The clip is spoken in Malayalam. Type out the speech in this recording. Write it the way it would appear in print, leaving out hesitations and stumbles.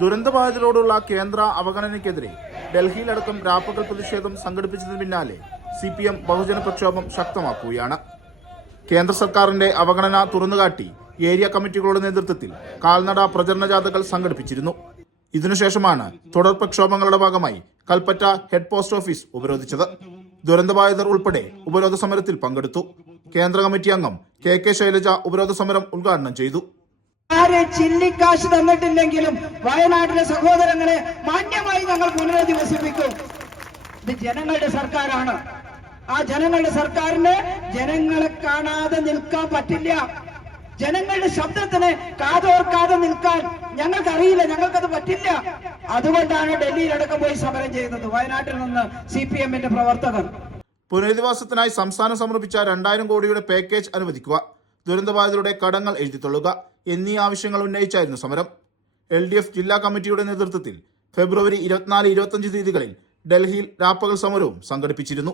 ദുരന്തബാധിതരോടുള്ള കേന്ദ്ര അവഗണനയ്ക്കെതിരെ ഡൽഹിയിലടക്കം രാപ്പകൽ പ്രതിഷേധം സംഘടിപ്പിച്ചതിന് പിന്നാലെ CPM ബഹുജന പ്രക്ഷോഭം ശക്തമാക്കുകയാണ്. കേന്ദ്ര സർക്കാരിന്റെ അവഗണന തുറന്നുകാട്ടി ഏരിയ കമ്മിറ്റികളുടെ നേതൃത്വത്തിൽ കാൽനട പ്രചരണ ജാഥകൾ സംഘടിപ്പിച്ചിരുന്നു. ഇതിനുശേഷമാണ് തുടർ പ്രക്ഷോഭങ്ങളുടെ ഭാഗമായി കൽപ്പറ്റ ഹെഡ് പോസ്റ്റ് ഓഫീസ് ഉപരോധിച്ചത്. ദുരന്തബാധിതർ ഉൾപ്പെടെ ഉപരോധ സമരത്തിൽ പങ്കെടുത്തു. കേന്ദ്ര കമ്മിറ്റി അംഗം KK ശൈലജ ഉപരോധ സമരം ഉദ്ഘാടനം ചെയ്തു. ചില്ലിക്കാശ് തന്നിട്ടില്ലെങ്കിലും വയനാട്ടിലെ സഹോദരങ്ങളെ മാന്യമായി ഞങ്ങൾ പുനരധിവസിപ്പിക്കും. ഇത് ജനങ്ങളുടെ സർക്കാരാണ്. ആ ജനങ്ങളുടെ സർക്കാരിന് ജനങ്ങളെ കാണാതെ നിൽക്കാൻ പറ്റില്ല. ജനങ്ങളുടെ ശബ്ദത്തിന് കാതോർക്കാതെ നിൽക്കാൻ ഞങ്ങൾക്കറിയില്ല, ഞങ്ങൾക്കത് പറ്റില്ല. അതുകൊണ്ടാണ് ഡൽഹിയിലടക്കം പോയി സമരം ചെയ്യുന്നത് വയനാട്ടിൽ നിന്ന് CPM-ന്റെ പ്രവർത്തകർ. പുനരധിവാസത്തിനായി സംസ്ഥാനം സമർപ്പിച്ച 2000 കോടിയുടെ പാക്കേജ് അനുവദിക്കുക, ദുരന്തബാധിതരുടെ കടങ്ങൾ എഴുതിത്തള്ളുക എന്നീ ആവശ്യങ്ങൾ ഉന്നയിച്ചായിരുന്നു സമരം. LDF ജില്ലാ കമ്മിറ്റിയുടെ നേതൃത്വത്തിൽ ഫെബ്രുവരി 24-25 തീയതികളിൽ ഡൽഹിയിൽ രാപ്പകൽ സമരവും സംഘടിപ്പിച്ചിരുന്നു.